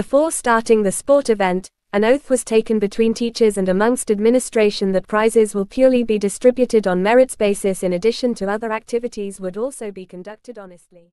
Before starting the sport event, an oath was taken between teachers and amongst administration that prizes will purely be distributed on merits basis in addition to other activities would also be conducted honestly.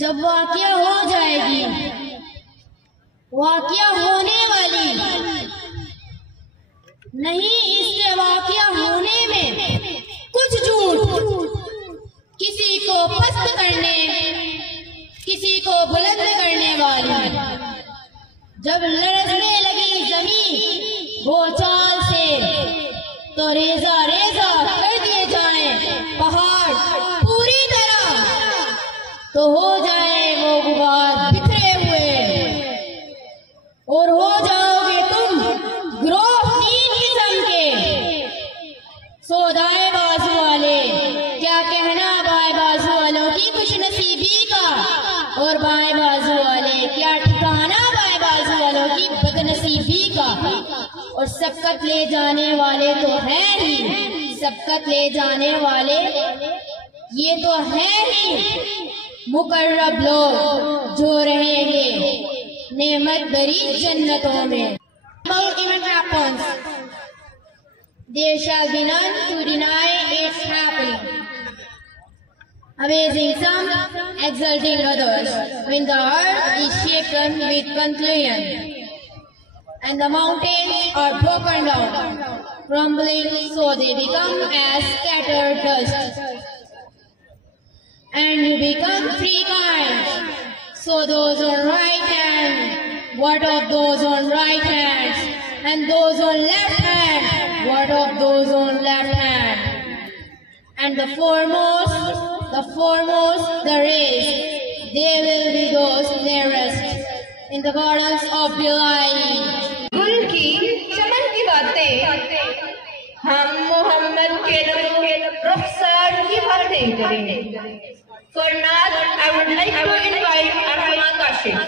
जब वाक़या हो जाएगी, वाक़या होने वाली नहीं, इससे वाक़या होने में कुछ झूठ, किसी को पस्त करने, किसी को बुलंद करने वाली। जब लरजने लगी जमीन भूचाल से तो रेजा रेजा कर दिए जाए पहाड़ पूरी तरह, तो हो जाए वो गुबार बिखरे हुए और हो जाओगे तुम ग्रोह-तीन किस्म के सौदाए बाजू वाले। क्या कहना बाएं बाजू वालों की खुश नसीबी का, और बाएं बाजू वाले क्या ठिकाना बाएं बाजू वालों की बदनसीबी का। और सबकत ले जाने वाले तो है ही, सबकत ले जाने वाले ये तो है ही मुकर्रब लोग जो रहेंगे नेमत भरी जन्नतों में। Even happens, there shall be none to deny its happening, amazing some, exalting others, when the earth is shaken with conclusion, and the mountains are broken down, crumbling so they become as scattered dust. And you become three kinds. So those on right hand, what of those on right hand? And those on left hand, what of those on left hand? And the foremost, the race, they will be those nearest in the gardens of delight. गुल की चमन की बातें हम मोहम्मद के रुखसार की बातें करेंगे। For now, I would like to invite Arhama Kashif.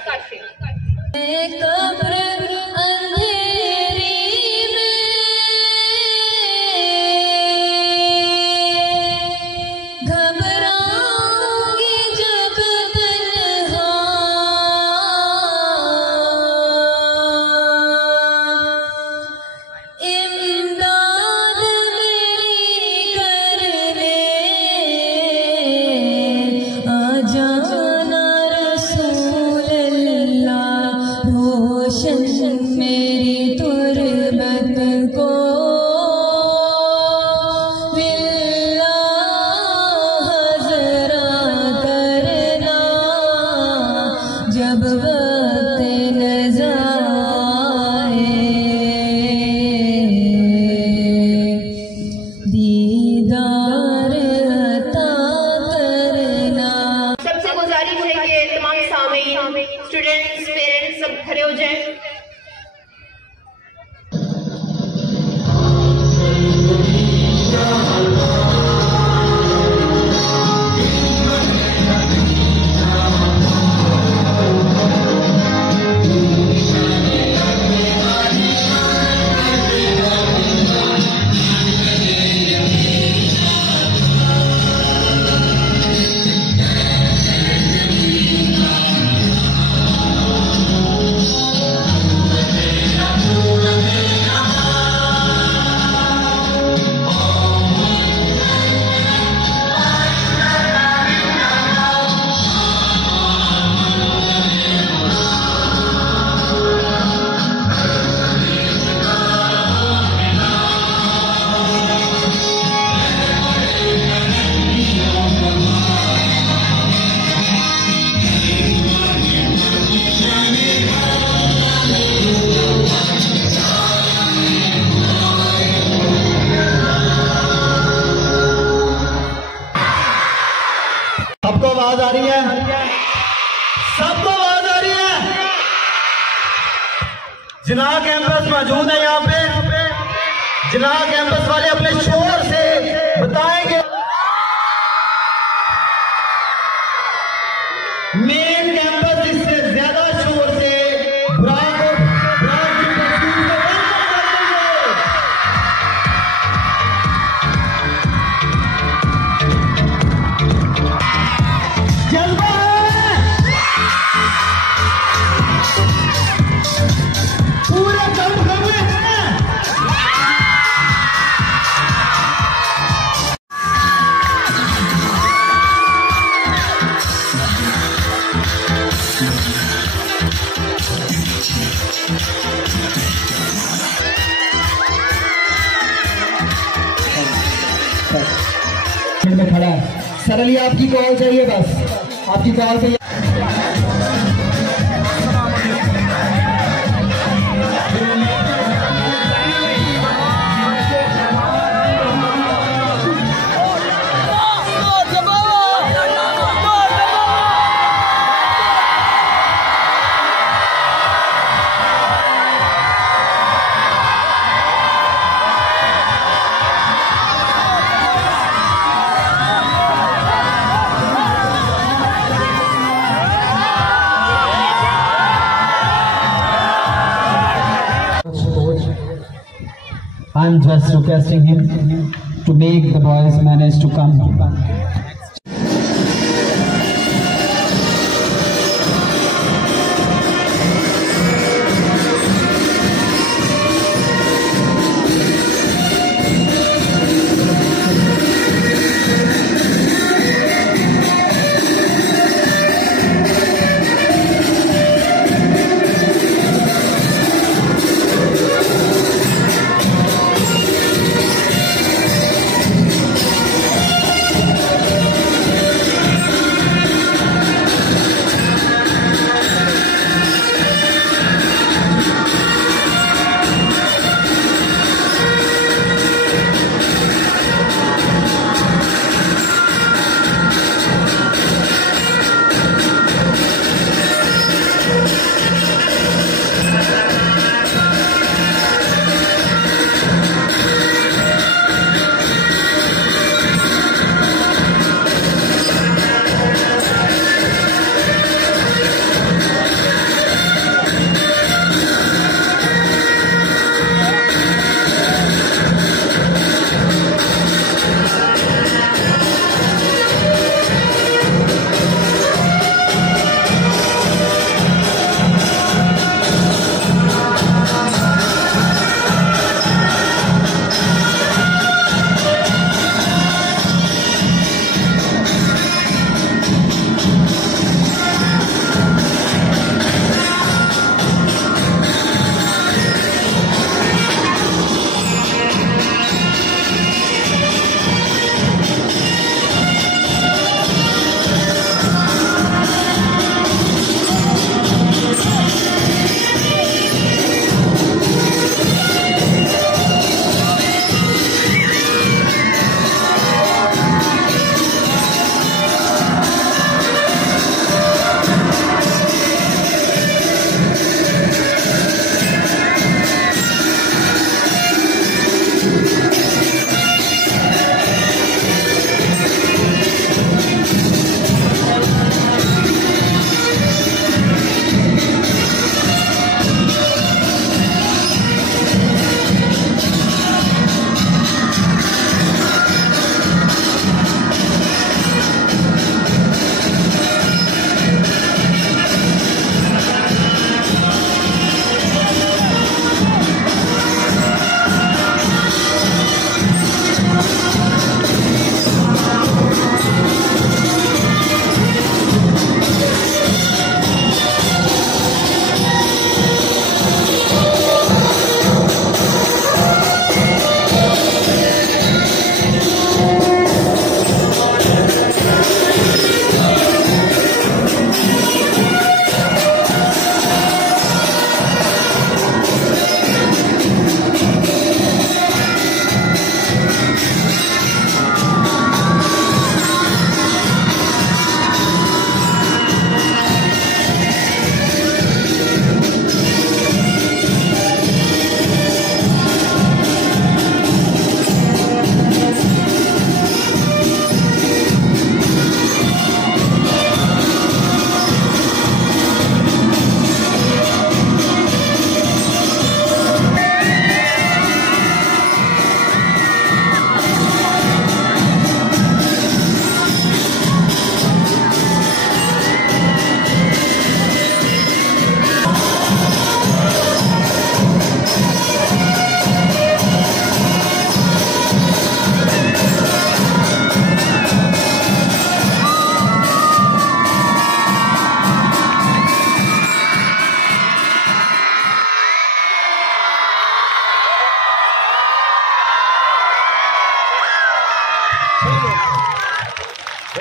Roshan Jinnah campus मौजूद है यहाँ पे। जिनाह कैंपस वाले अपने शोर से बताएंगे। मेन कैंपस इससे ज्यादा शोर से में खड़ा है। सरली आपकी कॉल चाहिए, बस आपकी कॉल पे। I'm just requesting him to make the boys manage to come.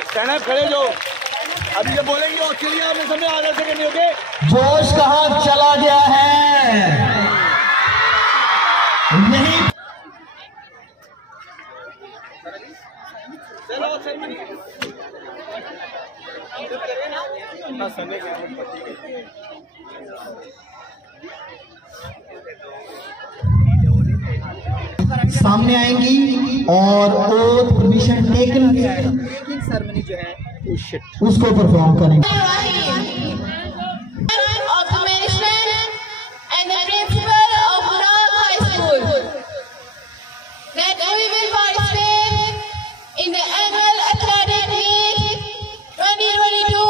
Stand up खड़े जो अभी जब बोलेंगे ऑस्ट्रेलिया में समय आधा सेकंड हो गए। जोश कहाँ चला गया है? नहीं सामने आएंगी और ओथ परमिशन टेकन सेरेमनी जो है उसको परफॉर्म करेंगे। of the management and the principal of Murad High School that we will participate in the annual athletic meet 2022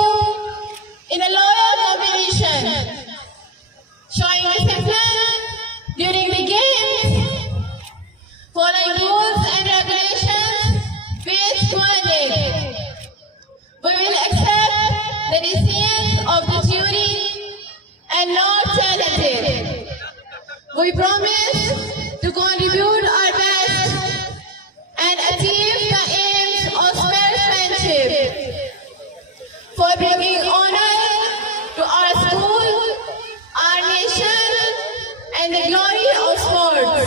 in a lower competition, showing discipline during the games, following rules and regulations based on it. We will accept the decisions of the jury and not challenge it. We promise to contribute our best and achieve the aims of sportsmanship for bringing honor to our school, our nation, and the glory of sports.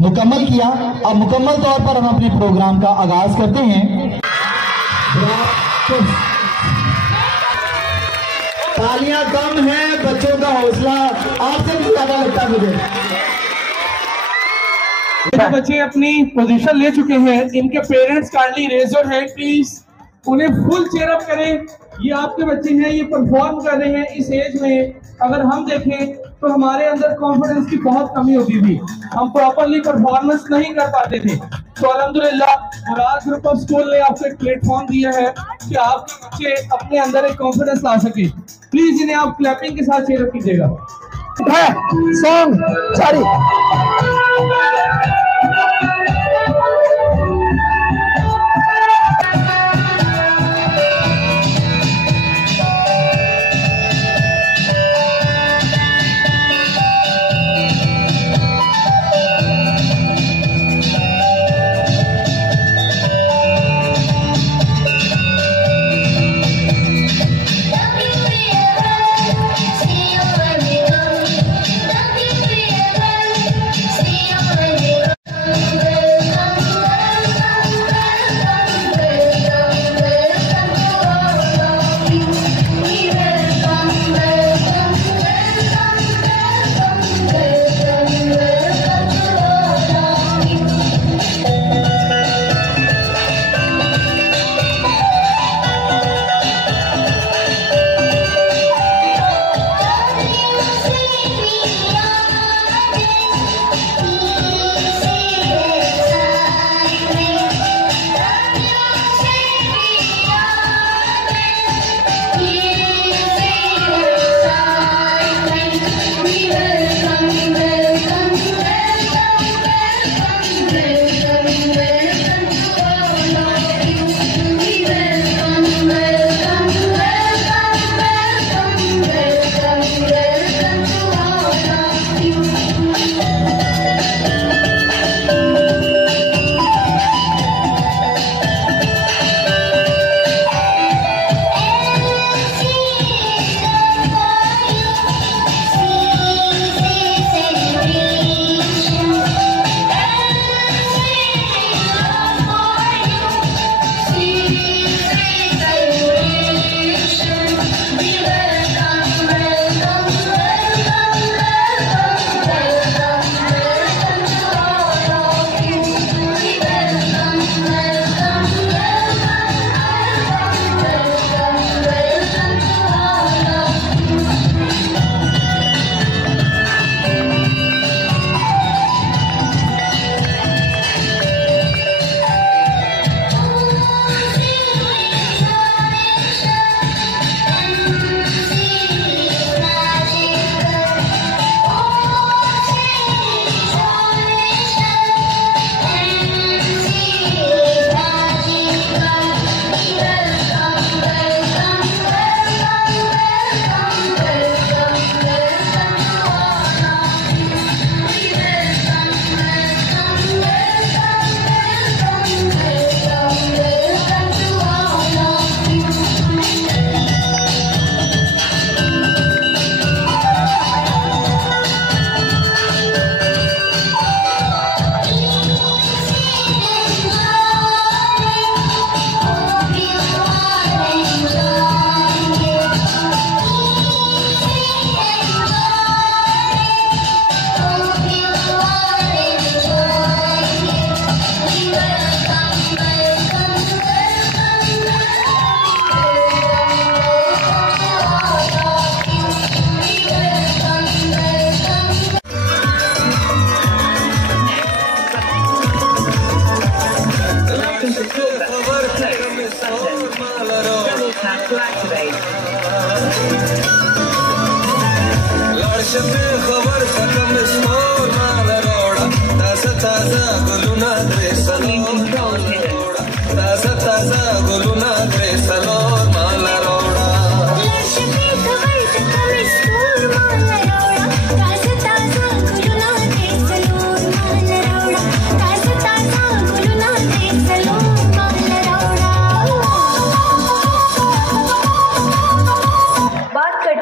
मुकम्मल किया। अब मुकम्मल तौर पर हम अपने programme का आगाज करते हैं। तालियां कम है, बच्चों का हौसला आपसे भी ज्यादा लगता है मुझे। बच्चे अपनी पोजीशन ले चुके हैं। इनके parents kindly raise your hand please. उन्हें फुल चेयर अप करें। ये आपके बच्चे हैं, ये परफॉर्म कर रहे हैं इस एज में। अगर हम देखें तो हमारे अंदर कॉन्फिडेंस की बहुत कमी होती थी, हम प्रॉपरली परफॉर्मेंस नहीं कर पाते थे। तो अल्हम्दुलिल्लाह मुराद ग्रुप ऑफ स्कूल ने आपको एक प्लेटफॉर्म दिया है कि आपके बच्चे अपने अंदर एक कॉन्फिडेंस ला सके। प्लीज इन्हें आप क्लैपिंग के साथ चेयर अप कीजिएगा। Song sorry See you when we come.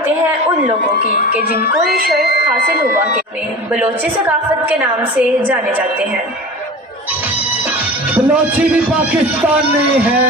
बातें हैं उन लोगों की कि जिनको ये शर्फ हासिल हुआ कि बलोची सकाफत के नाम से जाने जाते हैं। बलोची भी पाकिस्तान में है।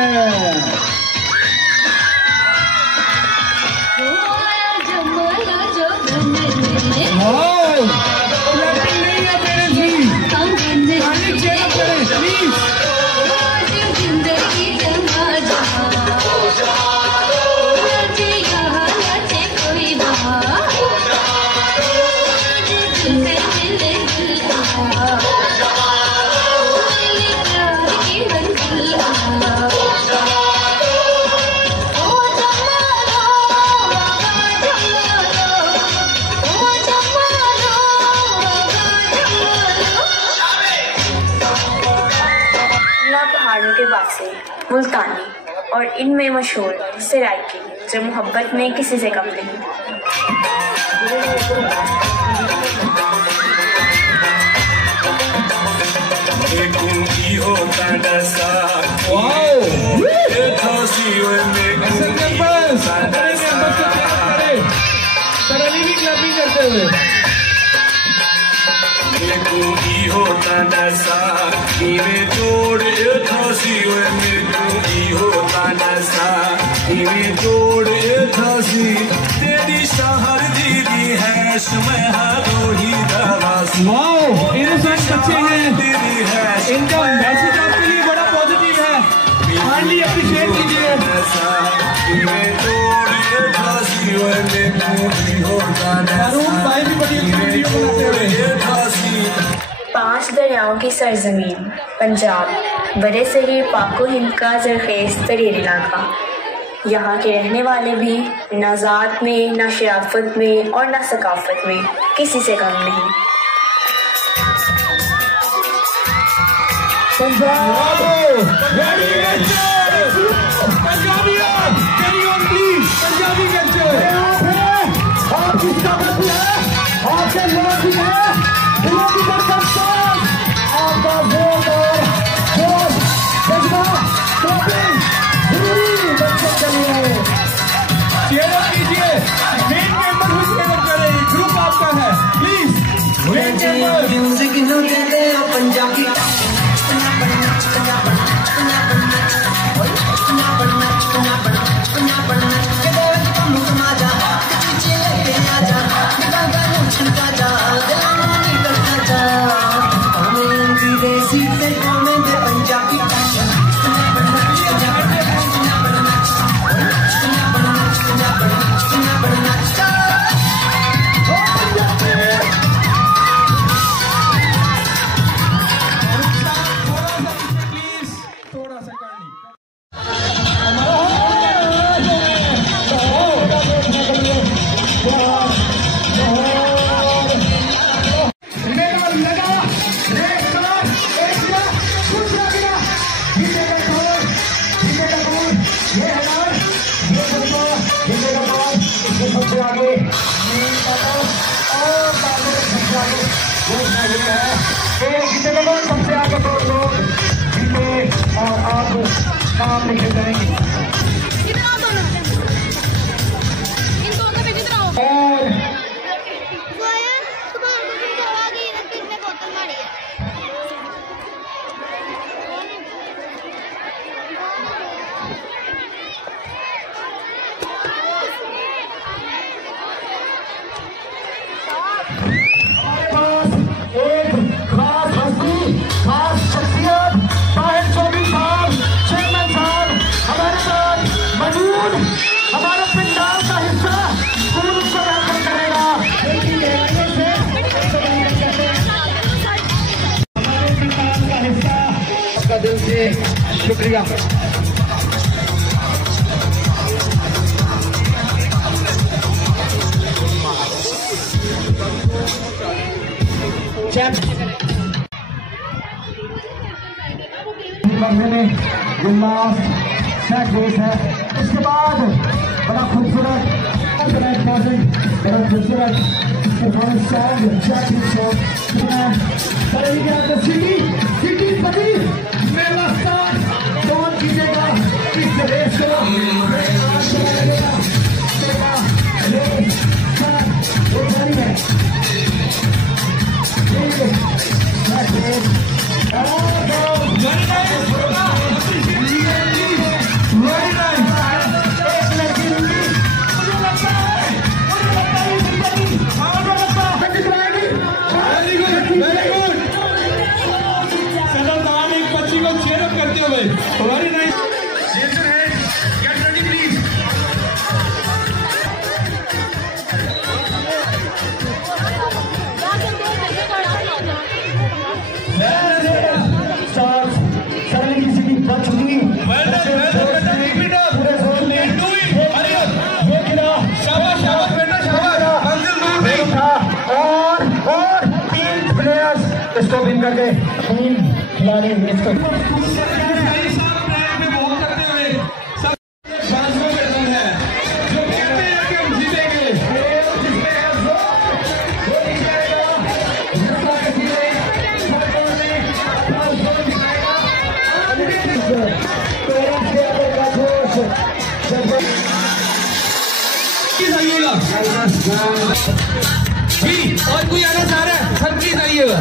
मुल्तानी और इनमें मशहूर सराइकी जो मोहब्बत में किसी से कम नहीं। तेरी शहर दीदी है बच्चे हैं, इनका मैसेज आपके लिए बड़ा पॉजिटिव है, हार्डली अप्रिशिएट कीजिए। 5 दरियाओं की सरजमीन पंजाब बड़े सगीर पाको हिंद का जरखेज तरीन इलाका। यहाँ के रहने वाले भी ना ज़ात में, ना शराफत में और ना सकाफत में किसी से कम नहीं। ग्रुप आपका है, प्लीज म्यूजिक पंजाबी सबसे आगे 2 लोग जीते और आप नाम लिखे जाएंगे। दिल से शुक्रिया। है उसके बाद बड़ा खूबसूरत मेला स्टार कौन कीजिएगा इस रेस को और कोई आना चाह रहा है, सब प्लीज आइएगा।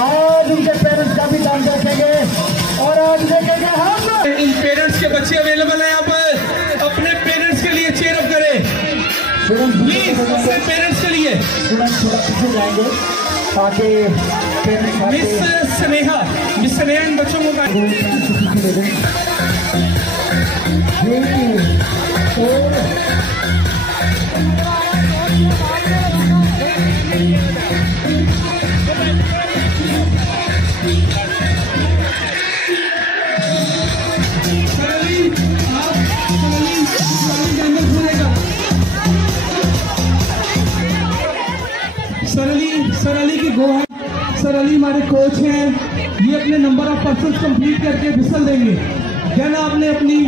आज उनके पेरेंट्स का भी नाम देखेंगे और आज देखेंगे हम। इन पेरेंट्स के बच्चे अवेलेबल हैं यहाँ पर, अपने पेरेंट्स के लिए चेयर अप करें प्लीज, अपने पेरेंट्स के लिए। जाएंगे ताकि मिस स्नेहा इन बच्चों को सर अली की गो है। सर अली हमारे कोच हैं, ये अपने नंबर ऑफ पर्सन कंप्लीट करके विसल देंगे। जन आपने अपनी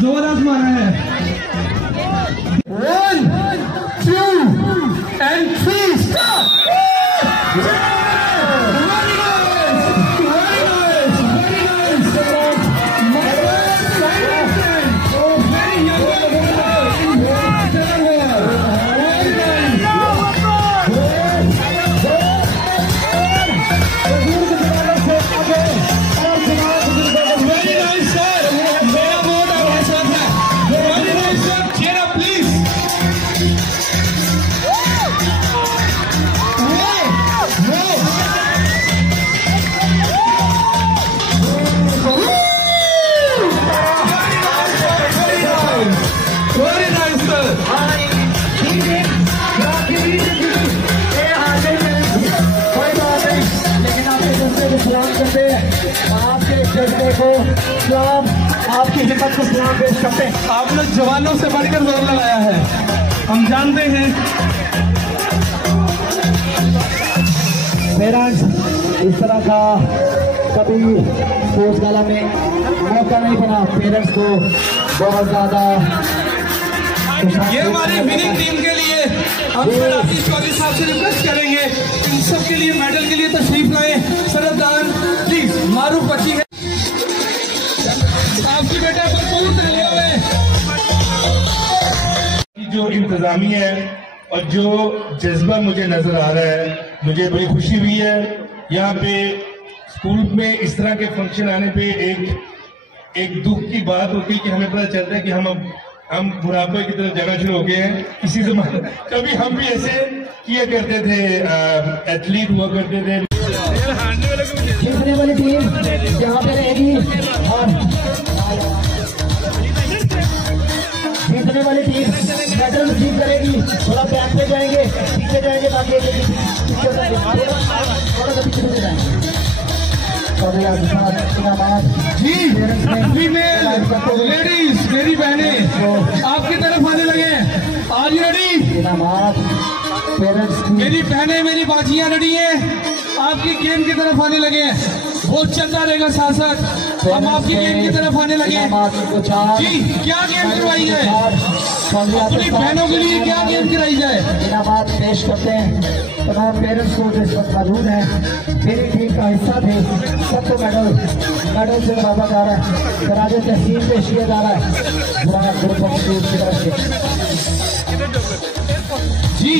जोर आजमाना है। 1 2 and 3 start। आपकी हिम्मत को सलाम पेश करते हैं। आपने जवानों से बढ़कर जोर लगाया है, हम जानते हैं। पेरेंट्स इस तरह का कभी स्पोर्ट्स गाला में मौका नहीं बना। पेरेंट्स को बहुत ज्यादा ये हमारी विनिंग टीम के लिए हम आशीष चौधरी साहब से रिक्वेस्ट करेंगे, इन सब के लिए मेडल के लिए तशरीफ लाए। सरदार प्लीज मारूफ बची है आपकी बेटा भरपूर तैयार है। जो इंतजामिया है और जो जज्बा मुझे नजर आ रहा है, मुझे बड़ी खुशी हुई है। यहाँ पे स्कूल में इस तरह के फंक्शन आने पे एक दुख की बात होती है कि हमें पता चलता है कि हम बुढ़ापे की तरफ जाना शुरू हो गए हैं। इसी जमाने कभी हम भी ऐसे किया करते थे, एथलीट हुआ करते थे। जीतने वाली टीम यहाँ पे रहेगी और जीतने वाली टीम मेडल रिसीव करेगी। थोड़ा बैक पे जाएंगे, पीछे जाएंगे, बाकी थोड़ा सा पीछे जाएंगे। जी फीमेल लेडीज मेरी बहनें आपकी तरफ आने लगे। Are you ready? मेरी बहनें मेरी बाजियां रेडी हैं, आपकी गेम की तरफ आने लगे। वो चलता रहेगा साथ साथ, हम आपकी गेम की तरफ आने लगे। जी क्या गेम करवाई जाए, अपनी बहनों के लिए क्या गेम कराई जाए? इनामात पेश करते हैं तमाम पेरेंट्स को जो इस वक्त मौजूद हैं, मेरी टीम का हिस्सा थे। सबको मेडल से नवाजा जा रहा है, दराजे तहसील पेश किया जा रहा है ग्रुप ऑफ टीम की तरफ से। जी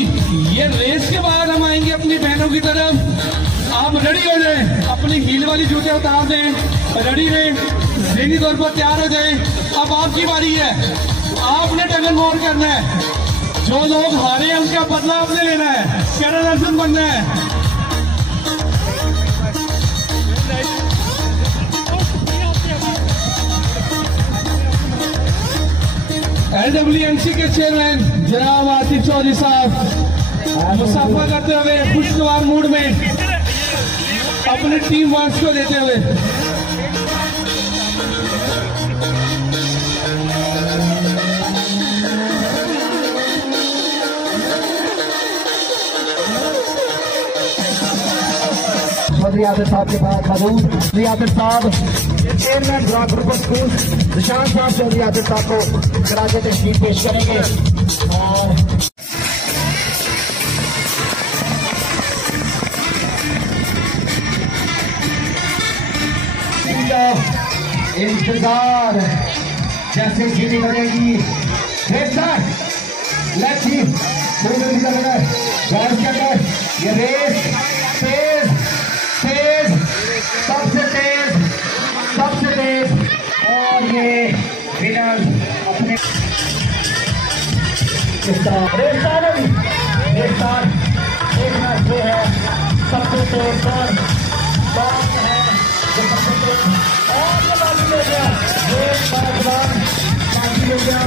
ये रेस के बाद हम आएंगे अपनी बहनों की तरफ। आप रेडी हो जाएं, अपनी हील वाली जूते उतार दें, रेडी रहें, ज़हनी तौर पर तैयार हो जाएं। अब आपकी बारी है, आपने टगन मोर करना है। जो लोग हारे हैं उनका बदला आपने लेना है, कैरल अर्जुन बनना है। LWMC के चेयरमैन जनाब आसिफ चौधरी साहब मुसाफा करते हुए खुशगवार मूड में अपनी टीम वार्स को देते हुए रियासत साहब के पास मौजूद रियासत साहब chairman block group of school निशान साहब जो रियासत साहब को कराचे तशरीफ पेश करेंगे। और इंतजार जैसे सीटी बनेगी ये रेस तेज तेज सबसे तेज और ये विनर अपने रेस्तार एक मैच जो है सबसे तेज और है जो सबसे तेज और ये बाकी हो गया बाकी हो गया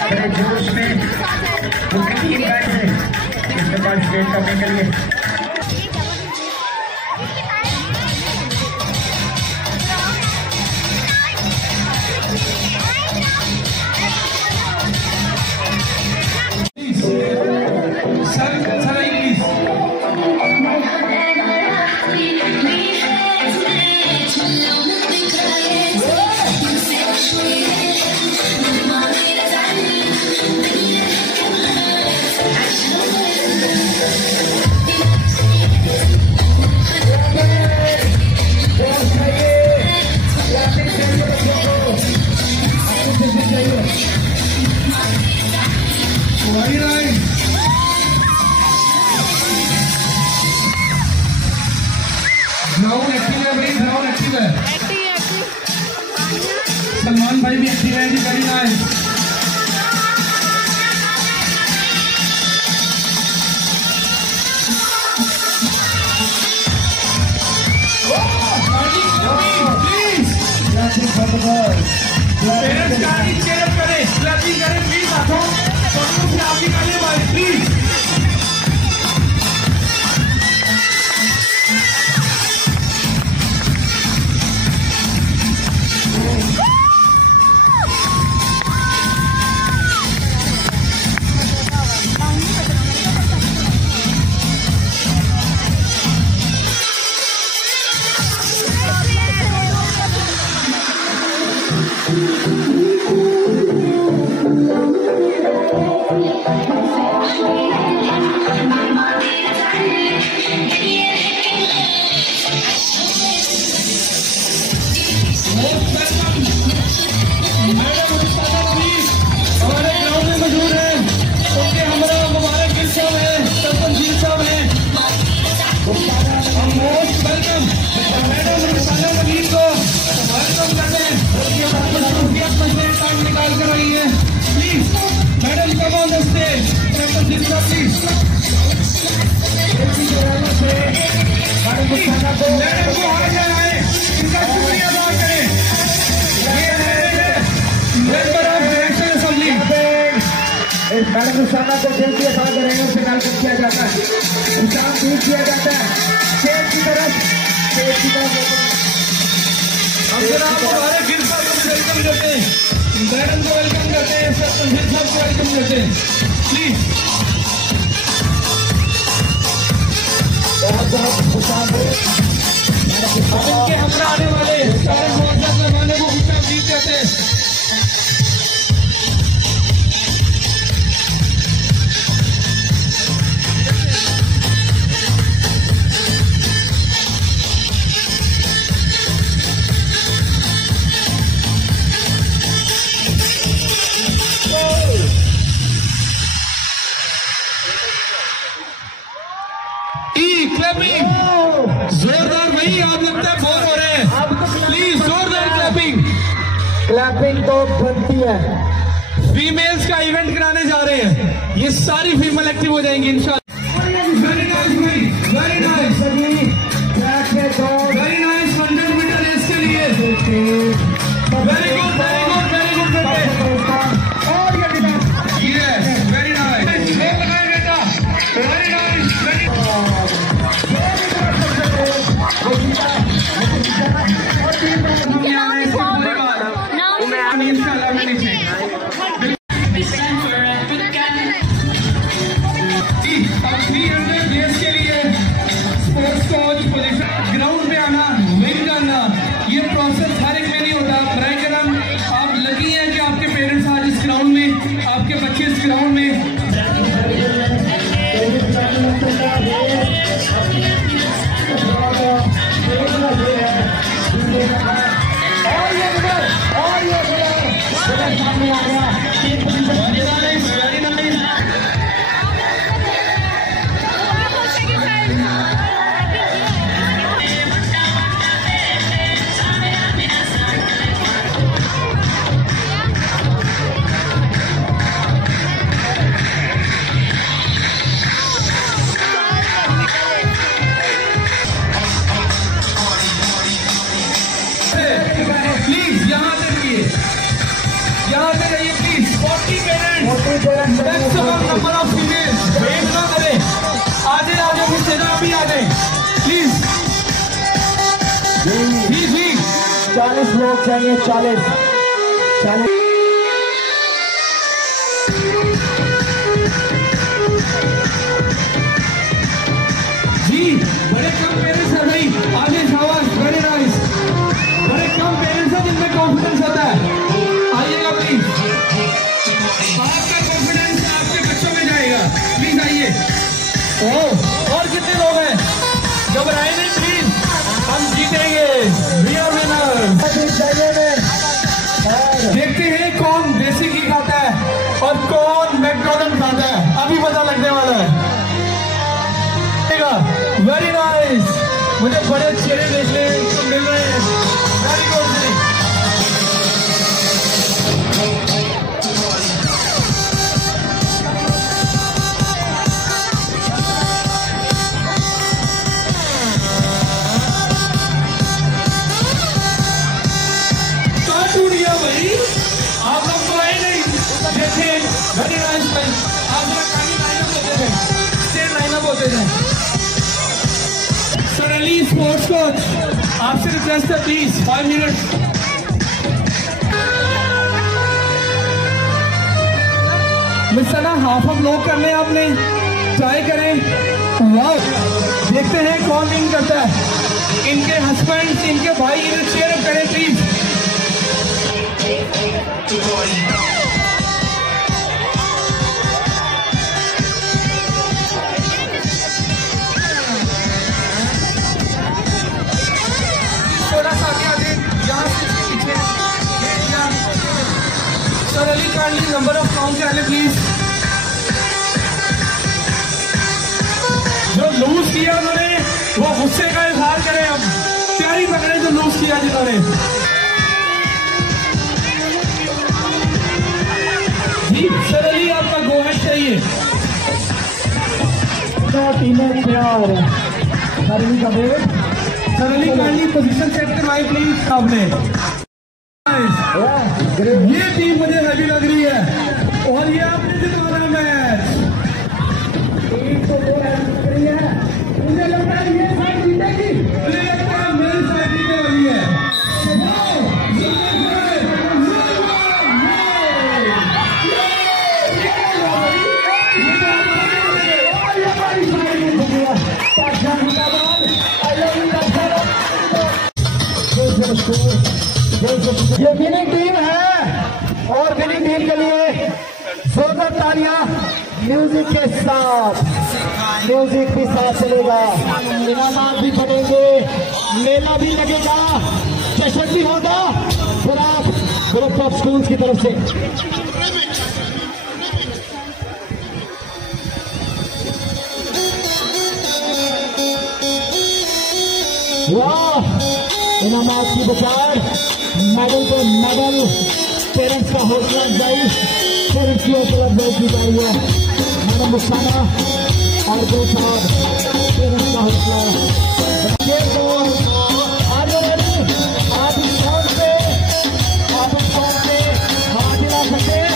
बड़े जोश में तीन मैच है इसमें पार्टिसिपेट करने के लिए। सलमान भाई भी एक्टिव है जी, वेरी नाइस। पेरेंट्स गाड़ी चेयर करें, क्लैपिंग करें प्लीज, हाथों से आगे करिए भाई प्लीज। मैडम रुसाना को जेल के साथ रहेंगे उससे वेलकम किया जाता है, निशान दूर किया जाता है स्टेज की तरफ हम जनाब हमारे गिर साहब को वेलकम करते हैं, मैडम को वेलकम करते हैं, सब गिर साहब को वेलकम करते हैं प्लीज। इनके हमरा आने वाले सारे मौजूद मेहमानों को खुश आमदीद कहते हैं। जोरदार भाई, आप लगता है बोर हो रहे हैं, प्लीज जोरदार क्लैपिंग तो बनती है। फीमेल्स का इवेंट कराने जा रहे हैं, ये सारी फीमेल एक्टिव हो जाएंगी इंशाल्लाह। वेरी नाइस भाई, very nice, very nice 100 metre race के लिए, very good very good very good बेटे, और ये वेरी नाइस, बेटा वेरी नाइस, देश के लिए स्पोर्ट्स कोच पोजीशन चालीस लोग चाहिए, 40 जी। बड़े कम पेरेंट्स है भाई, आगे शाबाश, वेरी नाइस। बड़े कम पेरेंट्स है जिनमें कॉन्फिडेंस होता है, आइएगा प्लीज। आपका कॉन्फिडेंस आपके बच्चों में जाएगा, प्लीज आइए। और कितने लोग हैं? घबराए नहीं प्लीज, हम जीतेंगे। We are winners। देखते हैं कौन देसी घी खाता है और कौन मैकडॉनल्ड खाता है, अभी पता लगने वाला है। वेरी नाइस, मुझे बड़े चेहरे देखने को मिल रहे हैं। Very good. भाई आप लोग तो आए नहीं, देखे वेरी नाइस भाई। आप लोग खाली लाइनअप होते थे, स्टेट लाइनअप होते थे। सर अली स्पोर्ट्स कोच, आपसे रिक्वेस्ट है प्लीज 5 मिनट। मिस्टर ना हाफ ऑफ ब्लॉक करने आपने ट्राई करें। वाह, देखते हैं कौन विन करता है। इनके हस्बैंड, इनके भाई इन्हें चेयर अप करें प्लीज। थोड़ा सा आगे यहाँ से पीछे। Sir Ali kindly number of count कर ले प्लीज। जो लूज किया उन्होंने वो गुस्से का इजहार करें। अब तैयारी पकड़े जो लूज किया जिन्होंने। सर अली आपका गो हेड चाहिए। सर अली का wait. Sir Ali kindly position set करवाएं प्लीज। आपने ये टीम मुझे हैवी लग रही है और ये आपने जितवाना मैच। मुझे लगता है ये साइड जीतेगी, मुझे लगता है मेरी साइड जीतने वाली है। ये विनिंग टीम है और विनिंग टीम के लिए जोरदार तालियां म्यूजिक के साथ। म्यूजिक भी साथ चलेगा, इनामात भी बनेंगे, मेला भी लगेगा, सेशन भी होगा गुलाब ग्रुप ऑफ स्कूल्स की तरफ से। वाह, इनामात की बुखार, मेडल पे मेडल, पेरेंट्स का हौसला अफजाई, पेरेंट्स की हौसला अफजाई की जा रही है। मैडम मुस्ताना और दो साहब पेरेंट्स का हौसला। आप इस फोन पे हाथ हिला सकते हैं और हाथ हिला सकता है।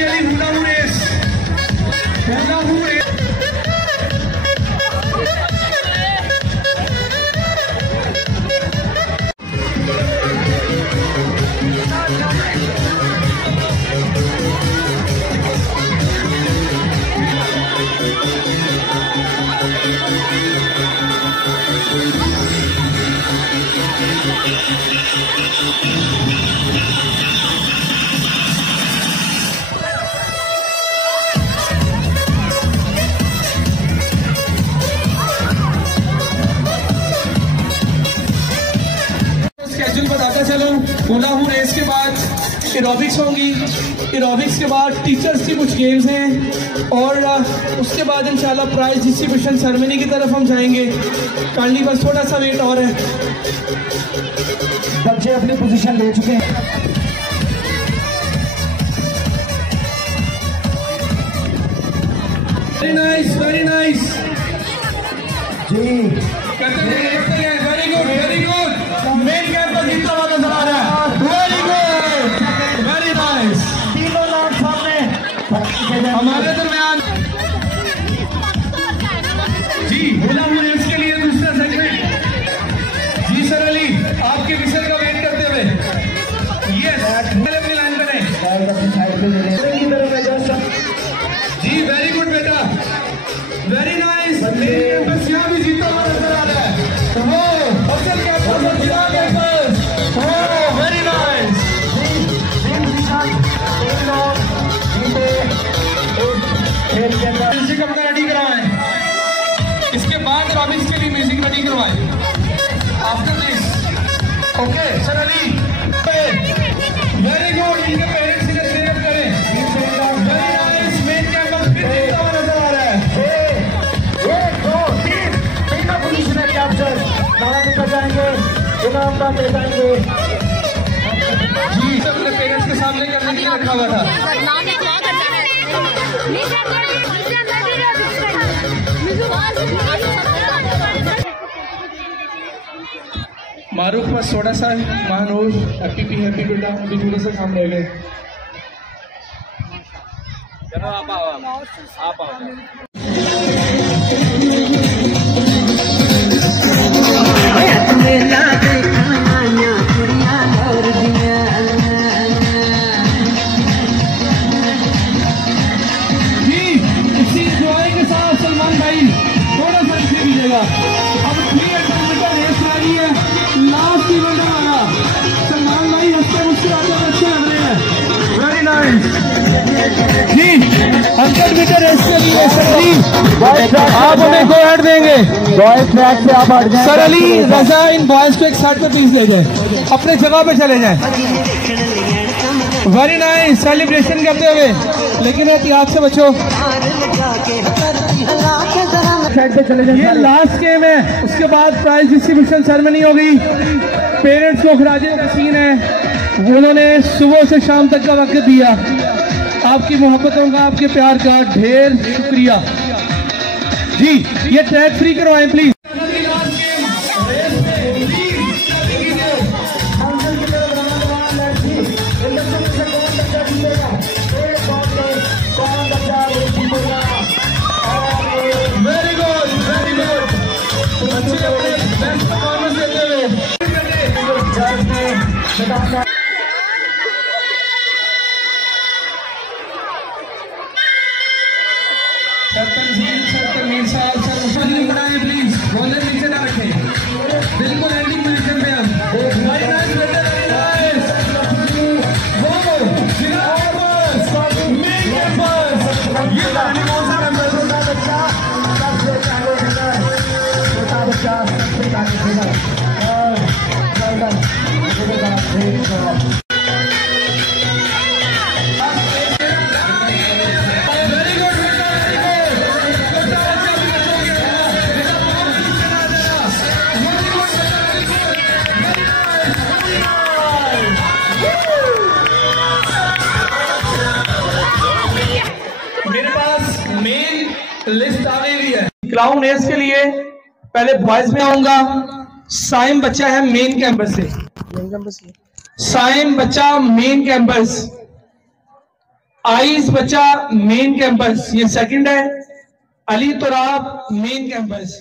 जल्दी जल्दी हुला हूँ रेस, हुला हूँ रेस। स्केड्यूल बताता चलो, हुला हूँ रेस के बाद एरोबिक्स होंगी, एरोबिक्स के बाद टीचर्स की कुछ गेम्स हैं और उसके बाद इंशाल्लाह प्राइज डिस्ट्रीब्यूशन सेरेमनी की तरफ हम जाएंगे। काइंडली बस थोड़ा सा वेट और है। बच्चे अपनी पोजीशन ले चुके हैं। वेरी नाइस, वेरी नाइस जी, very good, very good. Main campus जीतता हुआ नजर आ रहा है। Very good, very nice. तीनों लोग सामने हमारे दरमियान जी हुला हूँ रेस के लिए दूसरा सेगमेंट। जी सर अली, आपके विषय का वेट करते हुए यस अपनी लाइन पे रहें। जी वेरी गुड बेटा, वेरी नाइस। मेन कैंपस यहाँ भी जीतता हुआ नजर आ रहा है। वो अफजल कैंपस और जिला कैंपस, वेरी नाइस। म्यूजिक अपना रेडी करवाएं, इसके बाद रॉबिन्स के लिए म्यूजिक रेडी करवाएं। After this okay sir Ali, very good. इनके पेरेंट्स इधर सेव करें। Very nice. मेन कैंपस फिर जीतता हुआ नजर आ रहा है। 1 2 3 तीनों पोजीशनरी ऑफिसर नाम निकल जाएंगे, इनाम बांटे जाएंगे। जी अपने पेरेंट्स के सामने करने के लिए रखा हुआ था। मारूफ बस थोड़ा सा महानूर हैप्पी बेटा अभी थोड़ा सा सामने हो गए। चलो आप आओ। जी इसी दुआई के साथ सलमान भाई थोड़ा सा पीछे कीजिएगा। अब 300 मीटर रेस आ रही है, लास्ट इवेंट वाला। सलमान भाई हंसते मुझसे आते अच्छे लग रहे हैं। वेरी नाइस जी। 100 मीटर रेस के लिए सर अली आप हमें गो हेड देंगे। बॉयज ट्रैक से आप हट जाएं। Sir Ali Raza in boys को एक साइड पे पीस ले जाए, अपने जगह पे चले जाए। वेरी नाइस सेलिब्रेशन करते हुए, लेकिन एहतियात से बचो। साइड पे चले जाएं। ये लास्ट गेम है, उसके बाद प्राइज डिस्ट्रीब्यूशन सेरेमनी होगी। पेरेंट्स को खराजे तहसीन है, उन्होंने सुबह से शाम तक का वक्त दिया। आपकी मोहब्बतों का, आपके प्यार का ढेर शुक्रिया जी। ये ट्रैक फ्री करवाएं please. Very good, very good. बच्चे अपने बेस्ट परफॉर्मेंस देते हुए प्लीज बोले नीचे ना रखें, बिल्कुल एंडिंग पोजीशन पे हम। वेरी नाइस बेटा, वेरी नाइस। वो जिला कैंपस, मेन कैंपस, ये लाने कौन सा कैंपस होता है? बच्चा सबसे पहले छोटा बच्चा सबसे पहले लिस्ट आ गई है। क्राउन रेस के लिए पहले बॉयज में आऊंगा। साइम बच्चा है मेन कैंपस से, साइम बच्चा मेन कैंपस। आइस बच्चा मेन कैंपस, ये सेकंड है। Ali Turab main campus.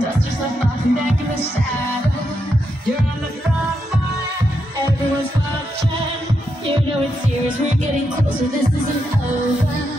Dust yourself off and back in the saddle. You're on the front line, everyone's watching. You know it's serious, we're getting closer, this isn't over.